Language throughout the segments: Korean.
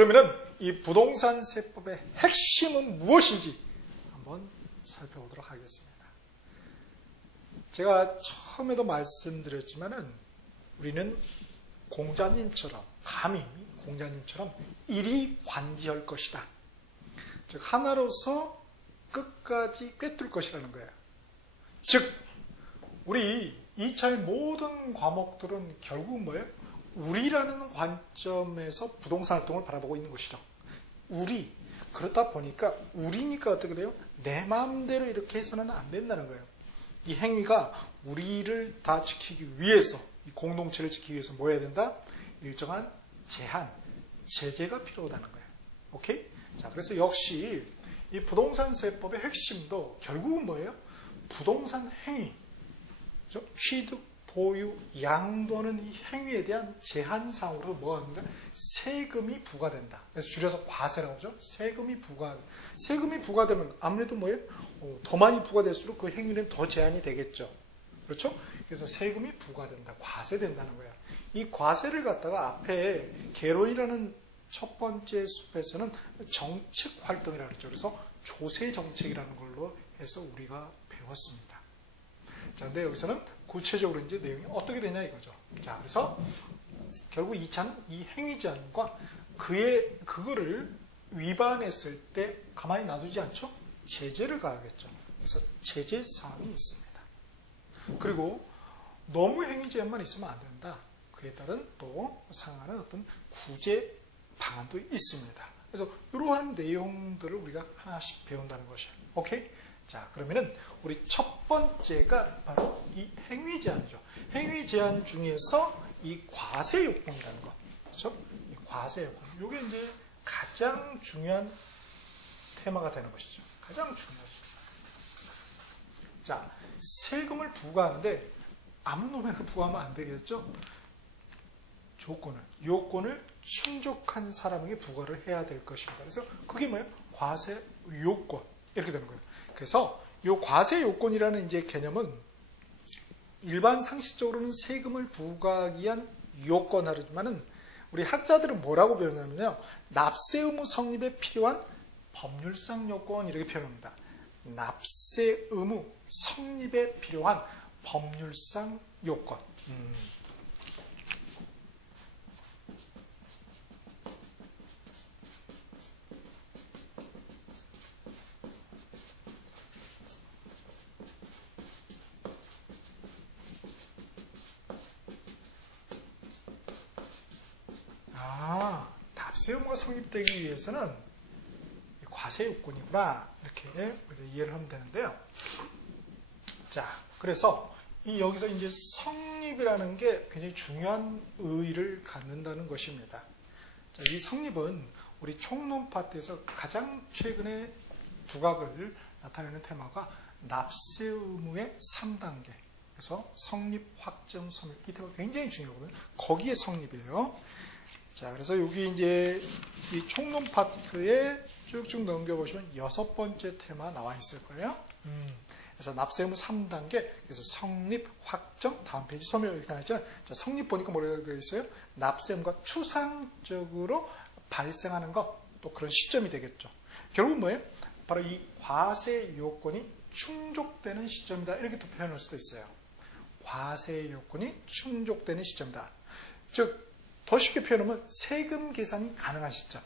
그러면은 이 부동산 세법의 핵심은 무엇인지 한번 살펴보도록 하겠습니다. 제가 처음에도 말씀드렸지만은 우리는 공자님처럼, 감히 공자님처럼 일이관지할 것이다. 즉 하나로서 끝까지 꿰뚫 것이라는 거예요. 즉 우리 2차의 모든 과목들은 결국은 뭐예요? 우리라는 관점에서 부동산 활동을 바라보고 있는 것이죠. 우리. 그렇다 보니까 우리니까 어떻게 돼요? 내 마음대로 이렇게 해서는 안 된다는 거예요. 이 행위가 우리를 다 지키기 위해서, 이 공동체를 지키기 위해서 뭐 해야 된다? 일정한 제한, 제재가 필요하다는 거예요. 오케이? 자, 그래서 역시 이 부동산 세법의 핵심도 결국은 뭐예요? 부동산 행위. 그렇죠? 취득, 보유, 양도하는 이 행위에 대한 제한상으로 뭐 하는데? 세금이 부과된다. 그래서 줄여서 과세라고 하죠. 세금이 부과되면 아무래도 뭐예요? 더 많이 부과될수록 그 행위는 더 제한이 되겠죠. 그렇죠? 그래서 세금이 부과된다. 과세된다는 거예요. 이 과세를 갖다가 앞에 개론이라는 첫 번째 숲에서는 정책 활동이라고 했죠. 그래서 조세 정책이라는 걸로 해서 우리가 배웠습니다. 자, 근데 여기서는 구체적으로 이제 내용이 어떻게 되냐 이거죠. 자, 그래서 결국 2차는 이 행위 제한과 그거를 위반했을 때 가만히 놔두지 않죠? 제재를 가하겠죠. 그래서 제재 사항이 있습니다. 그리고 너무 행위 제한만 있으면 안 된다. 그에 따른 또 상하는 어떤 구제 방안도 있습니다. 그래서 이러한 내용들을 우리가 하나씩 배운다는 것이에요. 오케이? 자, 그러면은 우리 첫 번째가 바로 이 행위 제한이죠. 행위 제한 중에서 이 과세 요건이라는 것. 그렇죠? 이 과세 요건. 이게 이제 가장 중요한 테마가 되는 것이죠. 가장 중요하죠. 자, 세금을 부과하는데 아무 놈에나 부과하면 안 되겠죠? 요건을 충족한 사람에게 부과를 해야 될 것입니다. 그래서 그게 뭐예요? 과세 요건. 이렇게 되는 거예요. 그래서 이 과세 요건이라는 이제 개념은 일반 상식적으로는 세금을 부과하기 위한 요건하지만은 우리 학자들은 뭐라고 배우냐면요. 납세 의무 성립에 필요한 법률상 요건 이렇게 표현합니다. 납세 의무 성립에 필요한 법률상 요건. 납세 의무가 성립되기 위해서는 과세 요건이구나 이렇게 우리가 이해를 하면 되는데요. 자, 그래서 여기서 이제 성립이라는 게 굉장히 중요한 의의를 갖는다는 것입니다. 자, 이 성립은 우리 총론 파트에서 가장 최근에 두각을 나타내는 테마가 납세 의무의 3단계. 그래서 성립, 확정, 소멸. 이 테마가 굉장히 중요하거든요. 거기에 성립이에요. 자, 그래서 여기 이제 이 총론 파트에 쭉쭉 넘겨보시면 6번째 테마 나와 있을 거예요. 그래서 납세 의무 3단계, 그래서 성립, 확정, 다음 페이지 소멸 이렇게 나왔잖아요. 자, 성립 보니까 뭐라고 되어 있어요? 납세 의무가 추상적으로 발생하는 것, 또 그런 시점이 되겠죠. 결국은 뭐예요? 바로 이 과세 요건이 충족되는 시점이다. 이렇게 또 표현할 수도 있어요. 과세 요건이 충족되는 시점이다. 즉, 더 쉽게 표현하면 세금 계산이 가능한 시점.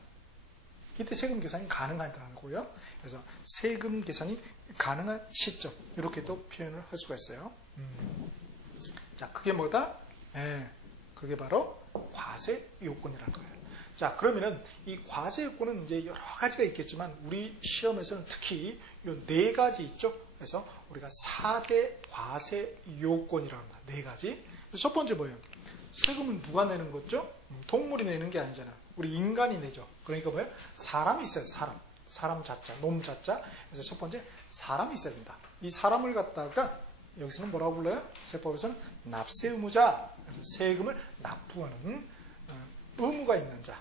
이때 세금 계산이 가능하다고요. 그래서 세금 계산이 가능한 시점. 이렇게 또 표현을 할 수가 있어요. 자, 그게 뭐다? 네, 그게 바로 과세 요건이라는 거예요. 자, 그러면은 이 과세 요건은 이제 여러 가지가 있겠지만 우리 시험에서는 특히 이 4가지 있죠. 그래서 우리가 4대 과세 요건이라고 합니다. 4가지. 첫 번째 뭐예요? 세금은 누가 내는 거죠? 동물이 내는 게 아니잖아요. 우리 인간이 내죠. 그러니까 뭐예요? 사람이 있어요. 사람 자자, 놈 자자. 그래서 첫 번째 사람이 있어야 된다. 이 사람을 갖다가 여기서는 뭐라고 불러요? 세법에서는 납세 의무자. 세금을 납부하는 의무가 있는 자.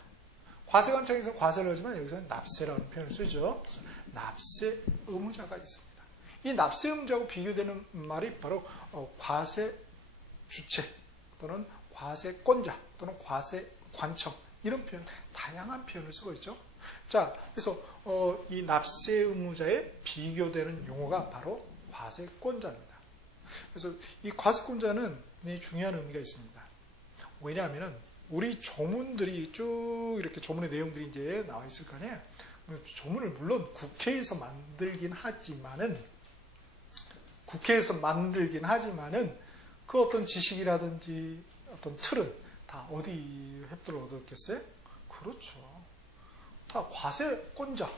과세 관청에서 과세를 하지만 여기서는 납세라는 표현을 쓰죠. 그래서 납세 의무자가 있습니다. 이 납세 의무자하고 비교되는 말이 바로 과세 주체 또는 과세권자 또는 과세 관청 이런 표현, 다양한 표현을 쓰고 있죠. 자, 그래서 이 납세 의무자에 비교되는 용어가 바로 과세권자입니다. 그래서 이 과세권자는 굉장히 중요한 의미가 있습니다. 왜냐하면 우리 조문들이 쭉 이렇게 조문의 내용들이 이제 나와 있을 거 아니에요. 조문을 물론 국회에서 만들긴 하지만은 그 어떤 지식이라든지 어떤 틀은 다 어디 획도를 얻었겠어요? 그렇죠. 다 과세권자가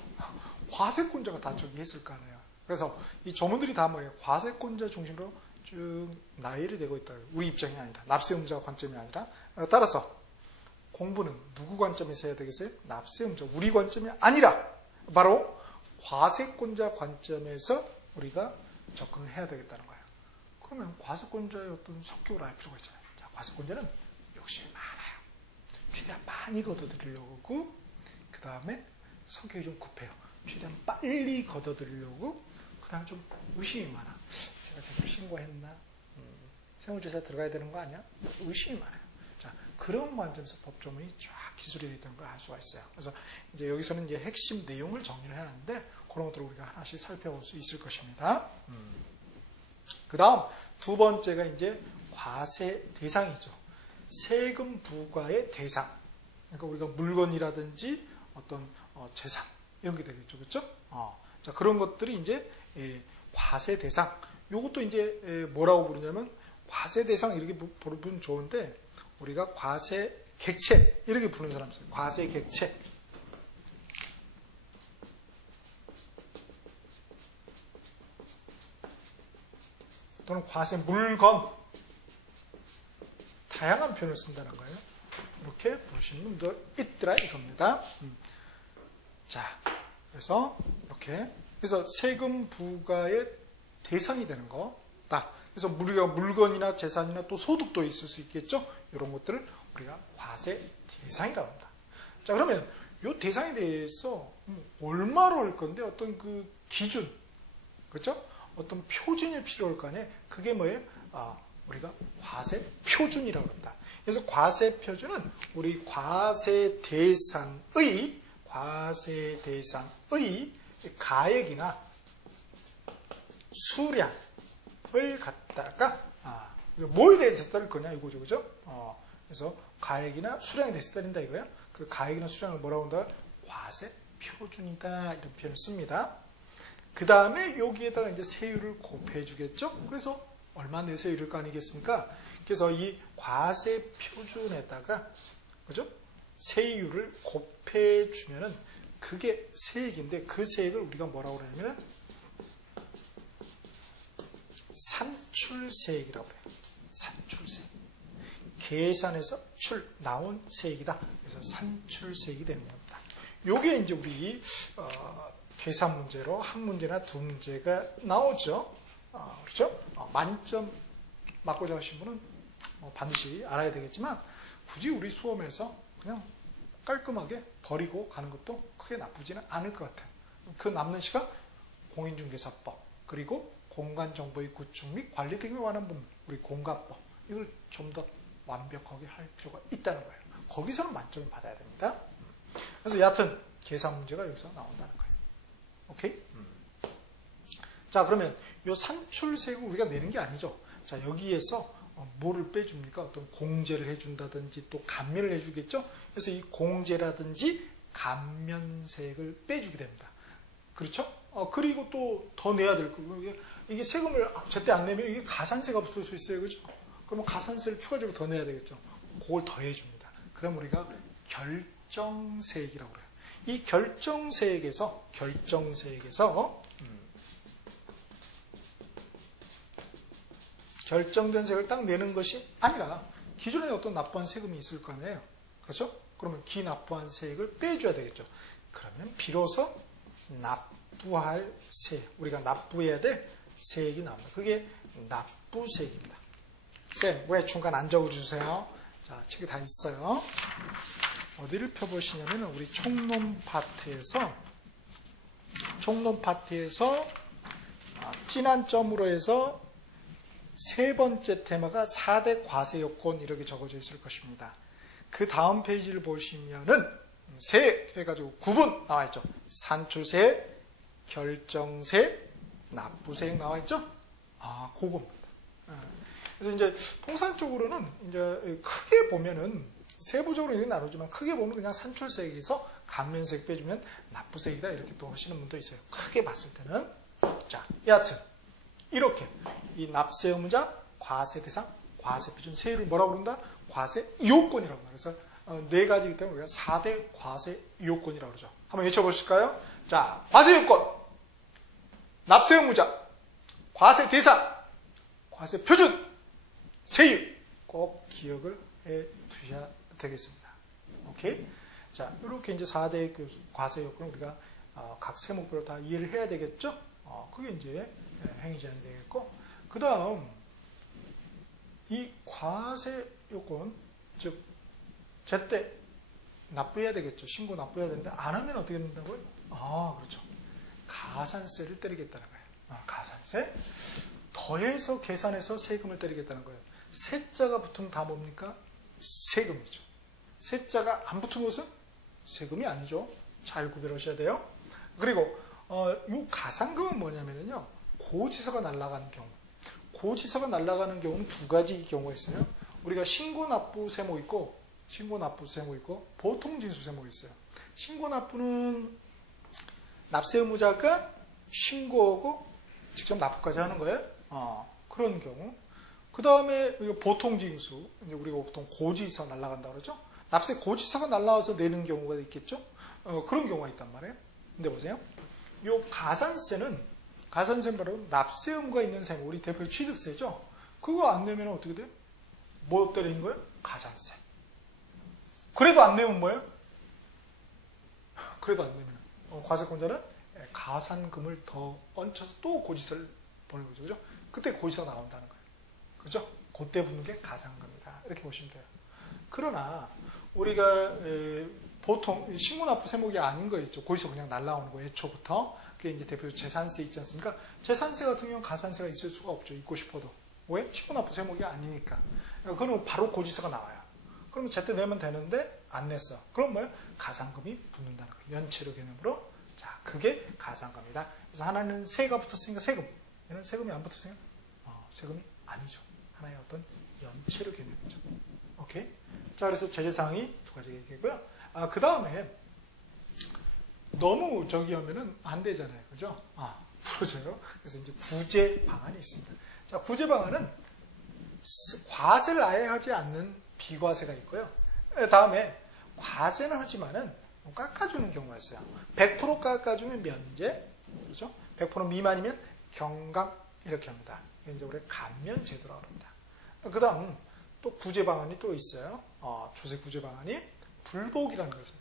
다 저기 했을 거 아니에요. 그래서 이 조문들이 다 뭐예요? 과세권자 중심으로 쭉 나열이 되고 있다. 우리 입장이 아니라, 납세 의무자 관점이 아니라. 따라서 공부는 누구 관점에서 해야 되겠어요? 납세 의무자, 우리 관점이 아니라 바로 과세권자 관점에서 우리가 접근을 해야 되겠다는 거예요. 그러면 과세권자의 어떤 성격을 알 필요가 있잖아요. 자, 과세권자는 욕심이 많아요. 최대한 많이 걷어들이려고 하고, 그 다음에 성격이 좀 급해요. 최대한 빨리 걷어들이려고, 그 다음에 좀 의심이 많아. 제가 제대로 신고했나? 세무조사 들어가야 되는 거 아니야? 의심이 많아요. 자, 그런 관점에서 법조문이 쫙 기술이 되는 걸 알 수가 있어요. 그래서 이제 여기서는 이제 핵심 내용을 정리를 해놨는데, 그런 것들을 우리가 하나씩 살펴볼 수 있을 것입니다. 그 다음 두 번째가 이제 과세 대상이죠. 세금 부과의 대상. 그러니까 우리가 물건이라든지 어떤 재산 이런 게 되겠죠, 그렇죠? 자, 그런 것들이 이제 과세 대상. 요것도 이제 뭐라고 부르냐면 과세 대상 이렇게 부르면 좋은데 우리가 과세 객체 이렇게 부르는 사람 있어요. 과세 객체. 또는 과세 물건, 다양한 표현을 쓴다는 거예요. 이렇게 부르시는 분도 있더라 이겁니다. 자, 그래서 이렇게 그래서 세금 부과의 대상이 되는 거다. 그래서 우리가 물건이나 재산이나 또 소득도 있을 수 있겠죠. 이런 것들을 우리가 과세 대상이라고 합니다. 자, 그러면 이 대상에 대해서 얼마로 할 건데 어떤 그 기준, 그렇죠? 어떤 표준이 필요할 거 아니에요. 그게 뭐예요? 우리가 과세 표준이라고 합니다. 그래서 과세 표준은 우리 과세 대상의 가액이나 수량을 갖다가 뭐에 대해서 따를 거냐 이거죠, 그죠? 그래서 가액이나 수량에 대해서 따른다 이거예요. 그 가액이나 수량을 뭐라고 한다? 과세 표준이다 이런 표현을 씁니다. 그 다음에 여기에다가 이제 세율을 곱해 주겠죠? 그래서 얼마 내세요 이럴 거 아니겠습니까? 그래서 이 과세 표준에다가, 그죠? 세율을 곱해 주면은 그게 세액인데 그 세액을 우리가 뭐라고 그러냐면은 산출세액이라고 그래요. 산출세액. 계산해서 나온 세액이다. 그래서 산출세액이 되는 겁니다. 요게 이제 우리, 계산 문제로 한 문제나 두 문제가 나오죠. 그렇죠? 만점 맞고자 하신 분은 반드시 알아야 되겠지만 굳이 우리 수험에서 그냥 깔끔하게 버리고 가는 것도 크게 나쁘지는 않을 것 같아요. 그 남는 시간 공인중개사법 그리고 공간정보의 구축 및 관리 등에 관한 부분 우리 공간법 이걸 좀 더 완벽하게 할 필요가 있다는 거예요. 거기서는 만점을 받아야 됩니다. 그래서 여하튼 계산 문제가 여기서 나온다는 거예요. 오케이? 자, 그러면 이 산출세액을 우리가 내는 게 아니죠. 자, 여기에서 뭐를 빼줍니까? 어떤 공제를 해준다든지 또 감면을 해주겠죠? 그래서 이 공제라든지 감면세액을 빼주게 됩니다. 그렇죠? 그리고 또 더 내야 될 거고, 이게 세금을 제때 안 내면 이게 가산세가 붙을 수 있어요. 그죠? 그러면 가산세를 추가적으로 더 내야 되겠죠? 그걸 더 해줍니다. 그럼 우리가 결정세액이라고 그래요. 이 결정세액에서 결정된 세액을 딱 내는 것이 아니라 기존에 어떤 납부한 세금이 있을 거 아니에요. 그렇죠? 그러면 기납부한 세액을 빼줘야 되겠죠. 그러면 비로소 납부할 세액, 우리가 납부해야 될 세액이 나옵니다. 그게 납부세액입니다. 쌤, 왜 중간 안 적어주세요? 자, 책에 다 있어요. 어디를 펴보시냐면 우리 총론 파트에서 진한 점으로 해서 세 번째 테마가 4대 과세 요건 이렇게 적어져 있을 것입니다. 그 다음 페이지를 보시면은 세 해가지고 구분 나와 있죠. 산출세, 결정세, 납부세 나와 있죠. 그겁니다. 그래서 이제 통상적으로는 이제 크게 보면은 세부적으로 이렇게 나누지만 크게 보면 그냥 산출세액에서 감면세액 빼주면 납부세액이다 이렇게 또 하시는 분도 있어요. 크게 봤을 때는. 자, 여하튼 이렇게 이 납세 의무자, 과세 대상, 과세 표준 세율을 뭐라고 부른다? 과세 요건이라고 합니다. 그래서 네 가지이기 때문에 우리가 4대 과세 요건이라고 그러죠. 한번 외쳐보실까요? 자, 과세 요건, 납세 의무자, 과세 대상, 과세 표준, 세율 꼭 기억을 해 두셔야 되겠습니다. 오케이? 자, 이렇게 이제 4대 과세 요건을 우리가 각 세목별로 다 이해를 해야 되겠죠? 그게 이제 행위제한이 되겠고, 그 다음 이 과세 요건, 즉 제때 납부해야 되겠죠. 신고 납부해야 되는데 안 하면 어떻게 된다고요? 그렇죠. 가산세를 때리겠다는 거예요. 가산세. 더해서 계산해서 세금을 때리겠다는 거예요. 세자가 붙으면 다 뭡니까? 세금이죠. 세자가 안 붙은 것은 세금이 아니죠. 잘 구별하셔야 돼요. 그리고 이 가산금은 뭐냐면요. 고지서가 날아가는 경우. 고지서가 날아가는 경우는 두 가지 경우가 있어요. 우리가 신고납부 세모 있고 보통 징수 세모 있어요. 신고납부는 납세 의무자가 신고하고 직접 납부까지 하는 거예요. 그런 경우. 그 다음에 보통 징수, 이제 우리가 보통 고지서 날아간다 그러죠. 납세 고지서가 날아와서 내는 경우가 있겠죠. 그런 경우가 있단 말이에요. 근데 보세요. 이 가산세는 바로 납세 의무가 있는 세무, 우리 대표 취득세죠. 그거 안 내면 어떻게 돼요? 뭐 때리는 거예요? 가산세. 그래도 안 내면 뭐예요? 그래도 안 내면 과세권자는 가산금을 더 얹혀서 또 고지서를 보는 거죠. 그죠? 그때 고지서가 나온다는 거예요. 그죠? 그때 붙는 게 가산금이다. 이렇게 보시면 돼요. 그러나 우리가 보통 신고납부 세목이 아닌 거 있죠. 고지서 그냥 날라오는 거 애초부터. 그게 이제 대표적으로 재산세 있지 않습니까? 재산세 같은 경우는 가산세가 있을 수가 없죠. 있고 싶어도. 왜? 신고납부 세목이 아니니까. 그러면 바로 고지서가 나와요. 그러면 제때 내면 되는데 안 냈어. 그럼 뭐예요? 가산금이 붙는다는 거예요. 연체료 개념으로. 자, 그게 가산금이다. 그래서 하나는 세가 붙었으니까 세금. 얘는 세금이 안 붙었으니까 세금이 아니죠. 하나의 어떤 연체료 개념이죠. 오케이? 자, 그래서 제재사항이 두 가지 얘기고요. 그 다음에 너무 저기 하면은 안 되잖아요. 그죠? 부러져요. 그래서 이제 구제 방안이 있습니다. 자, 구제 방안은 과세를 아예 하지 않는 비과세가 있고요. 다음에 과세는 하지만은 깎아주는 경우가 있어요. 100% 깎아주면 면제, 그렇죠? 100% 미만이면 경감 이렇게 합니다. 이제 우리 감면 제도라고 합니다. 그 다음 또 구제 방안이 또 있어요. 조세 구제 방안이 불복이라는 거죠.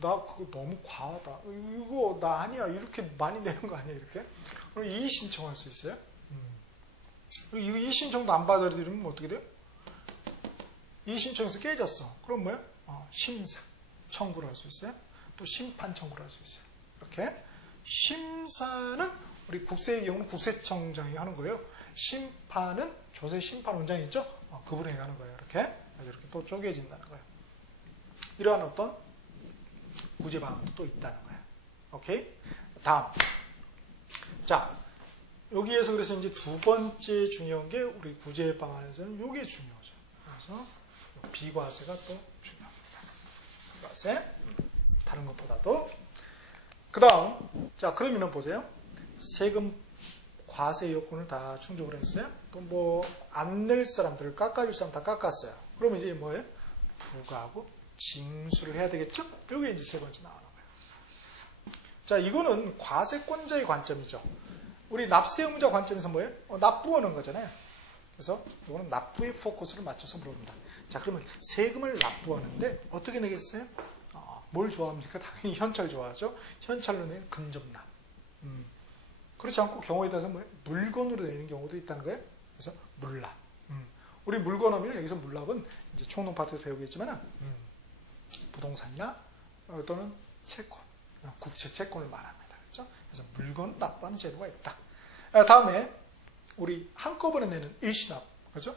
나 그거 너무 과하다. 이거 나 아니야. 이렇게 많이 내는 거 아니야. 이렇게. 그럼 이의 신청할 수 있어요. 그리고 이의 신청도 안 받아들이면 어떻게 돼요? 이의 신청에서 깨졌어. 그럼 뭐야? 심사 청구를 할 수 있어요. 또 심판 청구를 할 수 있어요. 이렇게. 심사는 우리 국세의 경우는 국세청장이 하는 거예요. 심판은 조세 심판원장이 있죠. 그분이 하는 거예요. 이렇게 또 쪼개진다는 거예요. 이러한 어떤 구제 방안도 또 있다는 거예요. 오케이? 다음. 자, 여기에서 그래서 이제 두 번째 중요한 게 우리 구제 방안에서는 이게 중요하죠. 그래서 비과세가 또 중요합니다. 비과세. 다른 것보다도. 그 다음. 자, 그러면은 보세요. 세금 과세 요건을 다 충족을 했어요. 또 뭐 안 낼 사람들을 깎아줄 사람 다 깎았어요. 그러면 이제 뭐예요? 부과하고 징수를 해야 되겠죠? 이게 이제 세 번째 나오는 거예요. 자, 이거는 과세권자의 관점이죠. 우리 납세 의무자 관점에서 뭐예요? 납부하는 거잖아요. 그래서 이거는 납부의 포커스를 맞춰서 물어봅니다. 자, 그러면 세금을 납부하는데 어떻게 내겠어요? 뭘 좋아합니까? 당연히 현찰 좋아하죠. 현찰로 내는 근접납. 그렇지 않고 경우에 따라서 뭐예요? 물건으로 내는 경우도 있다는 거예요. 그래서 물납. 우리 물건 하면 여기서 물납은 이제 총론 파트에서 배우겠지만 부동산이나 또는 채권, 국채 채권을 말합니다. 그렇죠? 그래서 물건을 납부하는 제도가 있다. 다음에 우리 한꺼번에 내는 일시납, 그렇죠?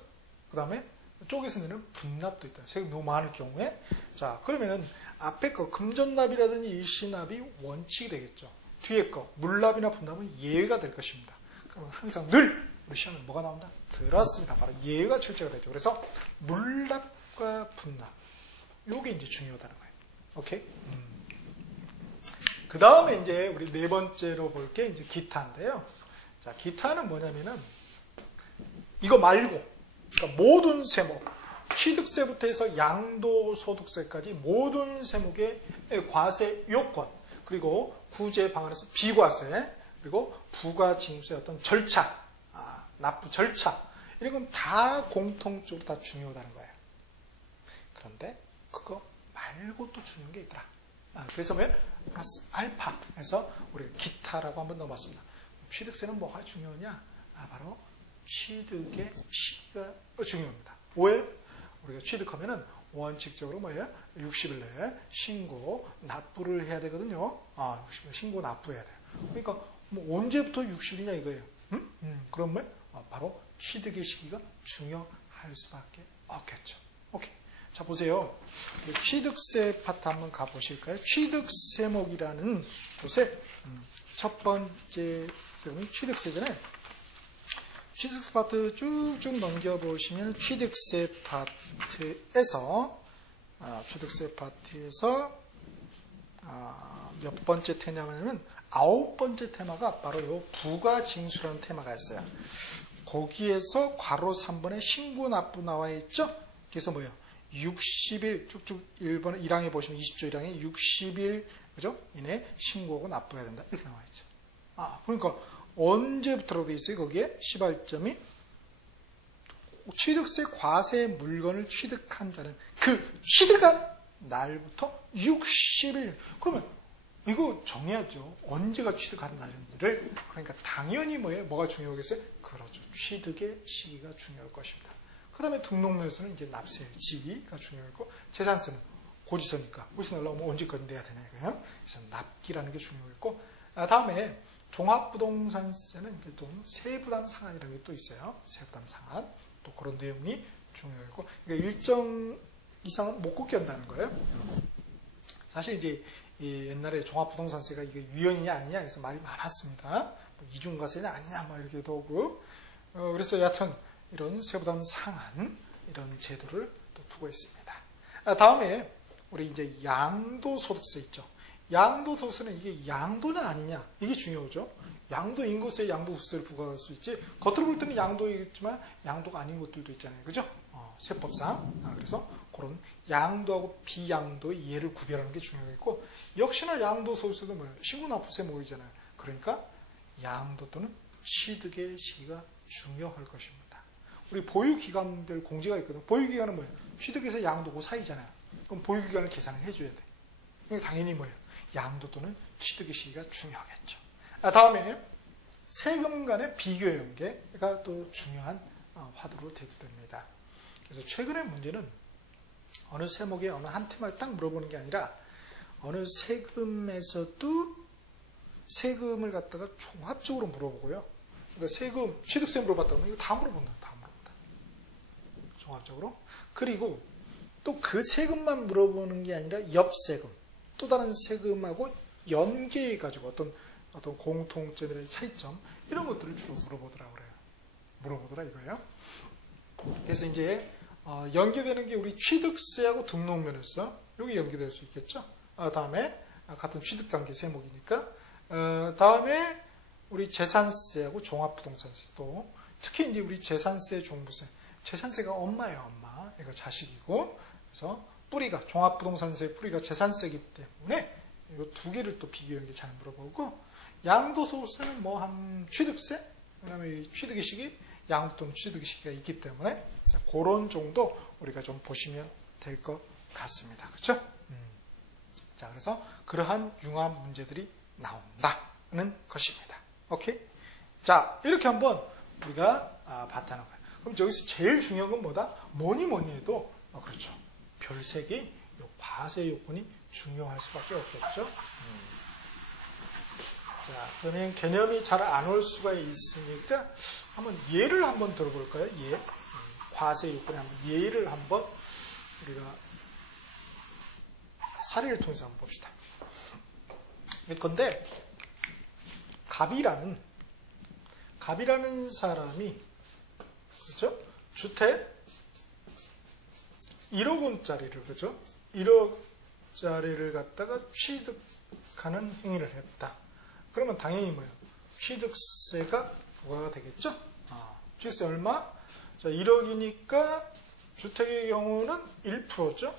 그 다음에 쪽에서 내는 분납도 있다. 세금이 너무 많을 경우에. 자, 그러면은 앞에 거 금전납이라든지 일시납이 원칙이 되겠죠. 뒤에 거 물납이나 분납은 예외가 될 것입니다. 그러면 항상 늘 우리 시험에 뭐가 나온다? 그렇습니다. 바로 예외가 출제가 되죠. 그래서 물납과 분납, 요게 이제 중요하다는 거예요. 오케이? 그 다음에 이제 우리 네 번째로 볼 게 이제 기타인데요. 자, 기타는 뭐냐면은 이거 말고, 그러니까 모든 세목, 취득세부터 해서 양도소득세까지 모든 세목의 과세 요건, 그리고 구제 방안에서 비과세, 그리고 부가징수의 어떤 절차, 납부 절차, 이런 건 다 공통적으로 다 중요하다는 거예요. 그런데 그거 말고 또 중요한 게 있더라. 그래서 왜? 플러스 알파 해서 우리 기타라고 한번 넣어봤습니다. 취득세는 뭐가 중요하냐? 바로 취득의 시기가 중요합니다. 왜? 우리가 취득하면은 원칙적으로 뭐예요? 60일 내에 신고, 납부를 해야 되거든요. 60일 신고, 납부해야 돼요. 그러니까 뭐 언제부터 60일이냐 이거예요. 그럼 뭐? 바로 취득의 시기가 중요할 수밖에 없겠죠. 오케이. 자, 보세요. 취득세 파트 한번 가보실까요? 취득세목이라는 곳에 첫 번째 취득세잖아요. 취득세 파트 쭉쭉 넘겨보시면 취득세 파트에서 몇 번째 테마냐면 9번째 테마가 바로 이 부가징수라는 테마가 있어요. 거기에서 괄호 3번에 신고 납부 나와 있죠? 그래서 뭐예요? 60일 쭉쭉 1번 1항에 보시면 20조 1항에 60일 그죠? 이내 신고하고 납부해야 된다. 이렇게 나와 있죠. 그러니까 언제부터라고 되어 있어요? 거기에 시발점이 취득세 과세 물건을 취득한 자는 그 취득한 날부터 60일. 그러면 이거 정해야죠. 언제가 취득한 날인지를. 그러니까 당연히 뭐가 중요하겠어요? 그렇죠. 취득의 시기가 중요할 것입니다. 그 다음에 등록면에서는 이제 납세 지기가 중요하고, 재산세는 고지서니까 고지서 날라오면 언제까지 내야 되냐 이거예요. 그래서 납기라는 게 중요하겠고, 다음에 종합부동산세는 이제 좀 세부담 상한이라는 게 또 있어요. 세부담 상한. 또 그런 내용이 중요하고, 그러니까 일정 이상 못 걷게 한다는 거예요. 사실 이제 옛날에 종합부동산세가 이게 유연이냐 아니냐 해서 말이 많았습니다. 뭐 이중과세냐 아니냐 막 이렇게도 하고, 그래서 여하튼 이런 세부담 상한 이런 제도를 또 두고 있습니다. 다음에 우리 이제 양도소득세 있죠. 양도소득세는 이게 양도냐 아니냐 이게 중요하죠. 양도 인구세, 양도소득세를 부과할 수 있지. 겉으로 볼 때는 양도이겠지만 양도가 아닌 것들도 있잖아요, 그죠? 세법상. 그래서 그런 양도하고 비양도의 예를 구별하는 게 중요하겠고, 역시나 양도소득세도 뭐예요? 신고납부세 모이잖아요. 그러니까 양도 또는 취득의 시기가 중요할 것입니다. 우리 보유기간별 공제가 있거든요. 보유기간은 뭐예요? 취득에서 양도 그 사이잖아요. 그럼 보유기간을 계산을 해줘야 돼. 그러니까 당연히 뭐예요? 양도 또는 취득의 시기가 중요하겠죠. 다음에 세금 간의 비교 연계가 또 중요한 화두로 대두됩니다. 그래서 최근의 문제는 어느 세목에 어느 한 테마를 딱 물어보는 게 아니라 어느 세금에서도 세금을 갖다가 종합적으로 물어보고요. 그러니까 세금, 취득세 물어봤다면 이거 다 물어본다. 종합적으로. 그리고 또 그 세금만 물어보는 게 아니라 옆세금, 또 다른 세금하고 연계해가지고 어떤 공통점이나 차이점, 이런 것들을 주로 물어보더라 이거예요. 그래서 이제 연계되는 게 우리 취득세하고 등록면에서 여기 연계될 수 있겠죠. 다음에 같은 취득 단계 세목이니까. 다음에 우리 재산세하고 종합부동산세, 또 특히 이제 우리 재산세, 종부세. 재산세가 엄마예요, 엄마. 얘가 자식이고. 그래서 뿌리가, 종합부동산세의 뿌리가 재산세이기 때문에 이 두 개를 또 비교 연계 잘 물어보고, 양도소득세는 뭐 한 취득세, 그다음에 취득의 시기, 양도 또는 취득의 시기가 있기 때문에 그런 정도 우리가 좀 보시면 될 것 같습니다. 그렇죠? 자, 그래서 그러한 융합 문제들이 나온다는 것입니다. 오케이? 자, 이렇게 한번 우리가 봤다는 거예요. 그럼 여기서 제일 중요한 건 뭐다? 뭐니 해도 그렇죠. 별색이 과세 요건이 중요할 수밖에 없겠죠. 자, 그러면 개념이 잘 안 올 수가 있으니까 한번 예를 한번 들어볼까요? 예. 과세 요건에 한번 예를 한번 우리가 사례를 통해서 한번 봅시다. 예컨대 갑이라는 사람이 그렇죠? 주택 1억 원짜리를 그렇죠? 1억짜리를 갖다가 취득하는 행위를 했다. 그러면 당연히 뭐예요? 취득세가 부과가 되겠죠? 취득세 얼마? 자, 1억이니까 주택의 경우는 1%죠?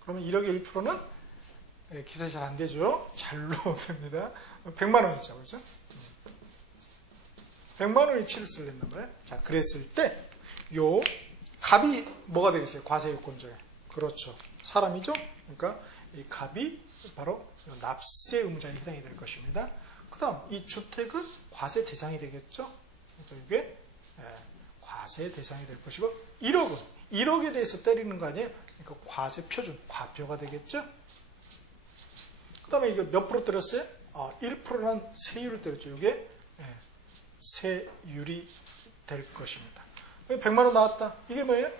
그러면 1억의 1%는 계산이 잘 안 되죠? 잘로 됩니다. 100만 원이죠. 그렇죠? 100만 원이 취득세를 냈단 말이에요. 자, 그랬을 때 요 갑이 뭐가 되겠어요? 과세 요건 중에. 그렇죠. 사람이죠? 그러니까 이 갑이 바로 납세 의무자에 해당이 될 것입니다. 그 다음 이 주택은 과세 대상이 되겠죠? 그러니까 이게 과세 대상이 될 것이고 1억에 대해서 때리는 거 아니에요? 그러니까 과세 표준, 과표가 되겠죠? 그 다음에 이거 몇 프로 때렸어요? 1%는 세율을 때렸죠. 이게 세율이 될 것입니다. 100만 원 나왔다. 이게 뭐예요?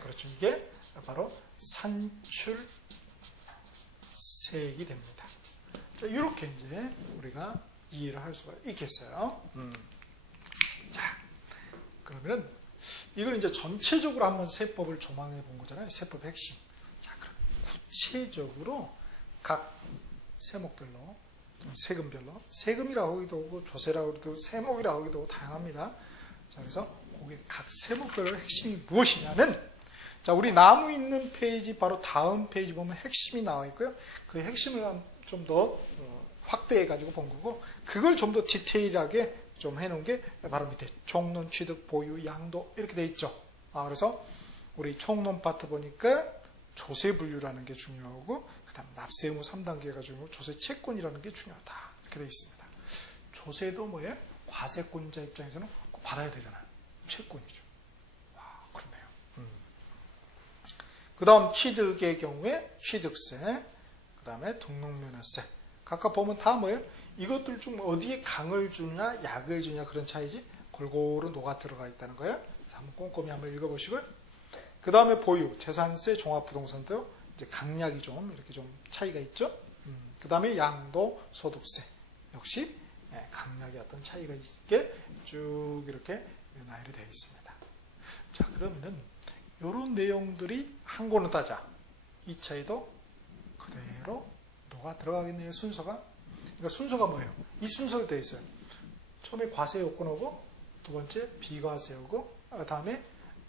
그렇죠. 이게 바로 산출세액이 됩니다. 자, 이렇게 이제 우리가 이해를 할 수가 있겠어요. 자, 그러면은 이걸 이제 전체적으로 한번 세법을 조망해 본 거잖아요. 세법 핵심. 자, 그럼 구체적으로 각 세목별로, 세금별로, 세금이라고 하기도 하고, 조세라고 하기도 하고, 세목이라고 하기도 하고, 다양합니다. 자, 그래서 거기 각 세목별로 핵심이 무엇이냐는, 자, 우리 나무 있는 페이지, 바로 다음 페이지 보면 핵심이 나와 있고요. 그 핵심을 좀 더 확대해가지고 본 거고, 그걸 좀 더 디테일하게 좀 해놓은 게 바로 밑에 총론, 취득, 보유, 양도 이렇게 돼 있죠. 그래서 우리 총론 파트 보니까 조세 분류라는 게 중요하고, 그 다음 납세 의무 3단계가 중요하고, 조세 채권이라는 게 중요하다. 이렇게 돼 있습니다. 조세도 뭐예요? 과세권자 입장에서는 꼭 받아야 되잖아요. 채권이죠. 와, 그렇네요. 그 다음 취득의 경우에 취득세, 그 다음에 등록면허세. 각각 보면 다 뭐예요? 이것들 중 어디에 강을 주냐, 약을 주냐 그런 차이지 골고루 녹아 들어가 있다는 거예요. 한번 꼼꼼히 한번 읽어보시고요. 그 다음에 보유, 재산세, 종합부동산도 이제 강약이 좀 이렇게 좀 차이가 있죠. 그 다음에 양도, 소득세 역시 강약의 어떤 차이가 있게 쭉 이렇게 나열이 되어 있습니다. 자, 그러면은 이런 내용들이 한 권을 따자. 이 차이도 그대로 녹아 들어가겠네요. 순서가. 그러니까 순서가 뭐예요? 이 순서로 되어 있어요. 처음에 과세 요건 오고, 두 번째 비과세 오고, 다음에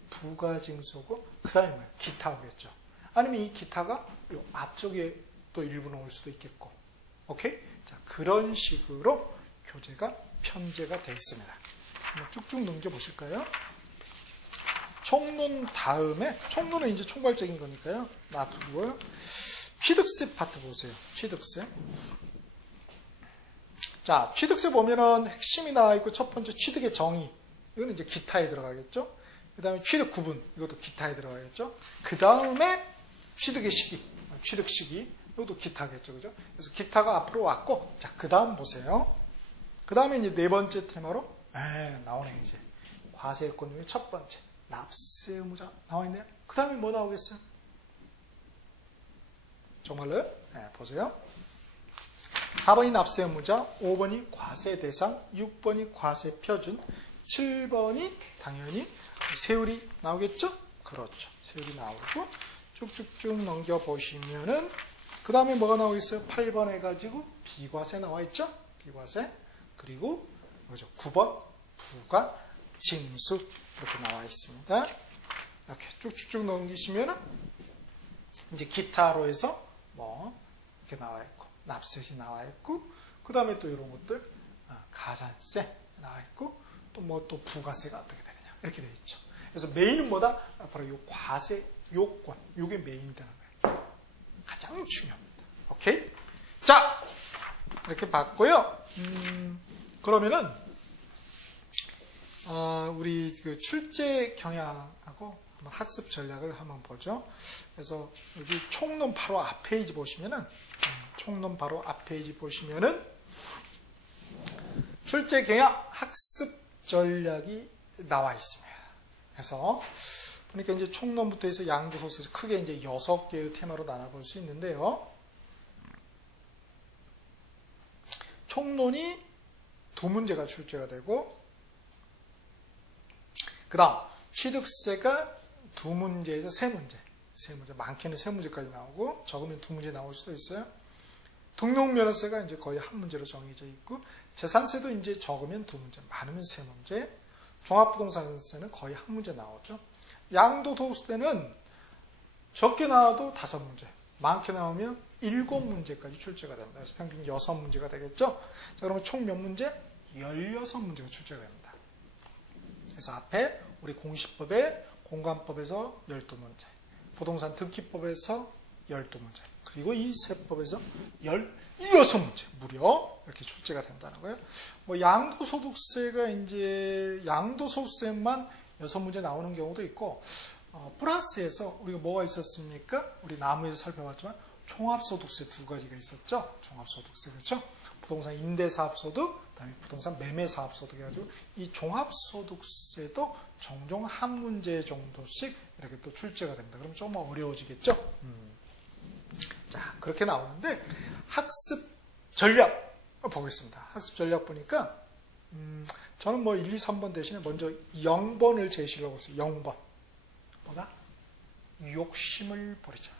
부가징수고, 그 다음에 뭐예요? 기타 오겠죠. 아니면 이 기타가 요 앞쪽에 또 일부는 올 수도 있겠고. 오케이? 자, 그런 식으로 교재가 편제가 되어 있습니다. 한번 쭉쭉 넘겨보실까요? 총론 다음에, 총론은 이제 총괄적인 거니까요. 놔두고요. 취득세 파트 보세요. 취득세. 자, 취득세 보면은 핵심이 나와 있고, 첫 번째 취득의 정의. 이거는 이제 기타에 들어가겠죠. 그 다음에 취득 구분. 이것도 기타에 들어가겠죠. 그 다음에 취득의 시기. 취득 시기. 이것도 기타겠죠. 그죠? 그래서 기타가 앞으로 왔고, 자, 그 다음 보세요. 그 다음에 이제 네 번째 테마로, 나오네, 이제. 과세권 중에 첫 번째. 납세 의무자 나와 있네요. 그 다음에 뭐 나오겠어요? 정말로요? 보세요. 4번이 납세 의무자, 5번이 과세 대상, 6번이 과세 표준, 7번이 당연히 세율이 나오겠죠? 그렇죠. 세율이 나오고 쭉쭉쭉 넘겨보시면은 그 다음에 뭐가 나오겠어요? 8번 해가지고 비과세 나와 있죠? 비과세. 그리고 뭐죠? 9번 부가징수 이렇게 나와 있습니다. 이렇게 쭉쭉쭉 넘기시면은 이제 기타로 해서 뭐 이렇게 나와 있고, 납세시 나와 있고, 그 다음에 또 이런 것들 가산세 나와 있고, 또 뭐 또 부가세가 어떻게 되느냐 이렇게 되어 있죠. 그래서 메인은 뭐다? 바로 이 과세 요건, 이게 메인이 되는 거예요. 가장 중요합니다. 오케이? 자, 이렇게 봤고요. 그러면은 우리 그 출제 경향하고 한번 학습 전략을 한번 보죠. 그래서 여기 총론 바로 앞 페이지 보시면은, 총론 바로 앞 페이지 보시면은 출제 경향 학습 전략이 나와 있습니다. 그래서 그러니까 이제 총론부터 해서 양도소득세 크게 이제 6개의 테마로 나눠볼 수 있는데요. 총론이 2문제가 출제가 되고, 그 다음 취득세가 2문제에서 3문제, 많게는 3문제까지 나오고 적으면 2문제 나올 수도 있어요. 등록면허세가 이제 거의 1문제로 정해져 있고, 재산세도 이제 적으면 2문제, 많으면 3문제, 종합부동산세는 거의 1문제 나오죠. 양도소득세는 적게 나와도 5문제, 많게 나오면 7문제까지 출제가 됩니다. 그래서 평균 6문제가 되겠죠. 자, 그러면 총 몇 문제? 16문제가 출제가 됩니다. 그래서 앞에 우리 공시법에 공관법에서 12문제, 부동산 등기법에서 12문제, 그리고 이 세법에서 16문제 무려 이렇게 출제가 된다는 거예요. 뭐 양도소득세가 이제 양도소득세만 6문제 나오는 경우도 있고, 플러스에서 우리가 뭐가 있었습니까? 우리 나무에서 살펴봤지만 종합소득세 2가지가 있었죠. 종합소득세, 그렇죠? 부동산 임대사업소득, 그다음에 부동산 매매사업소득 해가지고 이 종합소득세도 종종 1문제 정도씩 이렇게 또 출제가 됩니다. 그럼 좀 어려워지겠죠? 자, 그렇게 나오는데 학습 전략 보겠습니다. 학습 전략 보니까 저는 뭐 1, 2, 3번 대신에 먼저 0번을 제시를 하고 있어요. 0번. 뭐다? 욕심을 버리자.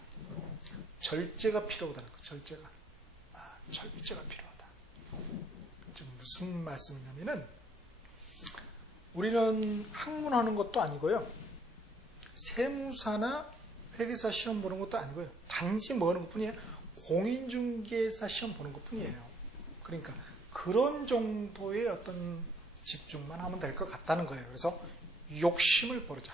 절제가 필요하다는 거. 절제가. 절제가 필요하다. 지금 무슨 말씀이냐면은 우리는 학문하는 것도 아니고요. 세무사나 회계사 시험 보는 것도 아니고요. 단지 뭐 하는 것뿐이에요? 공인중개사 시험 보는 것뿐이에요. 그러니까 그런 정도의 어떤 집중만 하면 될 것 같다는 거예요. 그래서 욕심을 버리자.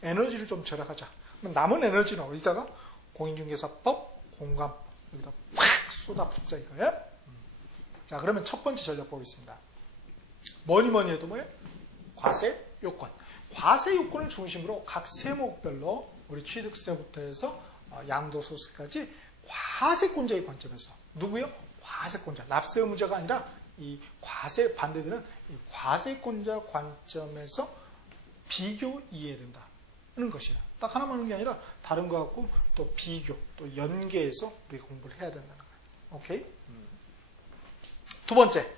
에너지를 좀 절약하자. 그럼 남은 에너지는 어디다가? 공인중개사법, 공관법 여기다 팍 쏟아붓자 이거예요. 자, 그러면 첫 번째 전략 보겠습니다. 뭐니 해도 뭐예요? 과세 요건. 과세 요건을 중심으로 각 세목별로 우리 취득세부터 해서 양도소득세까지 과세권자의 관점에서 누구요? 과세권자. 납세 의무자가 아니라 이 과세 반대되는 이 과세권자 관점에서 비교 이해해야 된다는 것이에요. 딱 하나만 하는 게 아니라 다른 거 갖고 또 비교, 또 연계해서 우리가 공부를 해야 된다는 거예요. 오케이? 두 번째,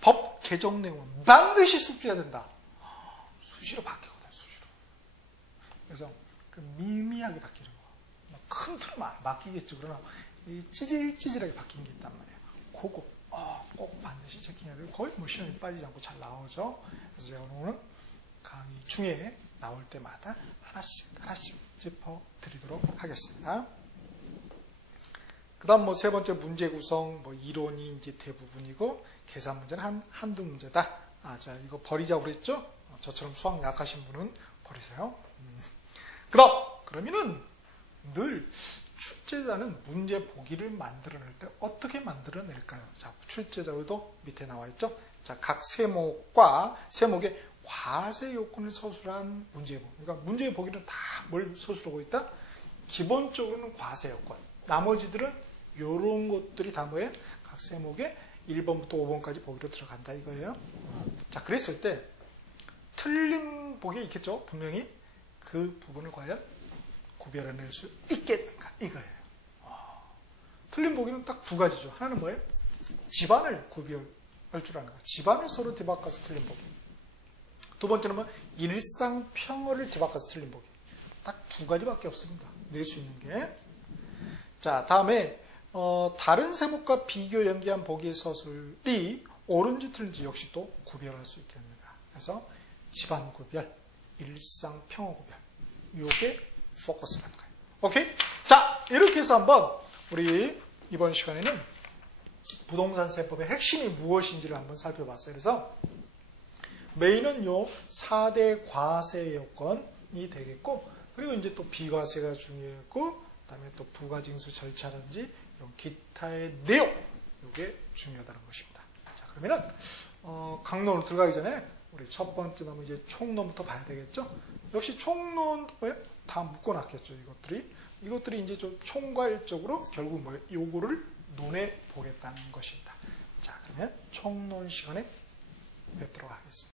법 개정 내용은 반드시 숙지해야 된다. 수시로 바뀌거든, 수시로. 그래서 그 미미하게 바뀌는 거. 큰 틀은 바뀌겠죠. 그러나 찌질찌질하게 바뀐 게 있단 말이에요. 그거 꼭 반드시 체킹해야 되고 거의 뭐 시험에 빠지지 않고 잘 나오죠. 그래서 제가 오늘 강의 중에 나올 때마다 하나씩 짚어드리도록 하겠습니다. 그 다음 뭐 세 번째 문제 구성, 뭐 이론이 이제 대부분이고 계산 문제는 한두 문제다. 자, 이거 버리자고 그랬죠? 저처럼 수학 약하신 분은 버리세요. 그 다음, 그러면은 늘 출제자는 문제 보기를 만들어낼 때 어떻게 만들어낼까요? 자, 출제자 의도 밑에 나와 있죠? 자, 각 세목과 세목의 과세 요건을 서술한 문제 보기. 그러니까 문제 보기는 다 뭘 서술하고 있다? 기본적으로는 과세 요건. 나머지들은 이런 것들이 다 뭐예요? 각 세목에 1번부터 5번까지 보기로 들어간다 이거예요. 자, 그랬을 때 틀린 보기 있겠죠? 분명히 그 부분을 과연 구별해낼 수 있겠는가 이거예요. 틀린 보기는 딱 두 가지죠. 하나는 뭐예요? 집안을 구별할 줄 아는 거. 집안을 서로 뒤바꿔서 틀린 보기. 두 번째는 뭐 일상평어를 뒤바꿔서 틀린 보기. 딱 두 가지밖에 없습니다. 낼 수 있는 게. 자, 다음에 다른 세목과 비교 연계한 보기의 서술이 옳은지 틀린지 역시 또 구별할 수 있겠는가. 그래서 집안 구별, 일상평어 구별. 요게 포커스라는 거예요. 오케이? 자, 이렇게 해서 한번 우리 이번 시간에는 부동산 세법의 핵심이 무엇인지를 한번 살펴봤어요. 그래서 메인은 요 4대 과세 요건이 되겠고, 그리고 이제 또 비과세가 중요했고, 그 다음에 또 부가징수 절차라든지 이런 기타의 내용, 이게 중요하다는 것입니다. 자, 그러면은 강론으로 들어가기 전에 우리 첫 번째 나무 이제 총론부터 봐야 되겠죠? 역시 총론도 뭐예요? 다 묶어놨겠죠, 이것들이 이제 좀 총괄적으로 결국 뭐예요? 요거를 논해 보겠다는 것입니다. 자, 그러면 총론 시간에 뵙도록 하겠습니다.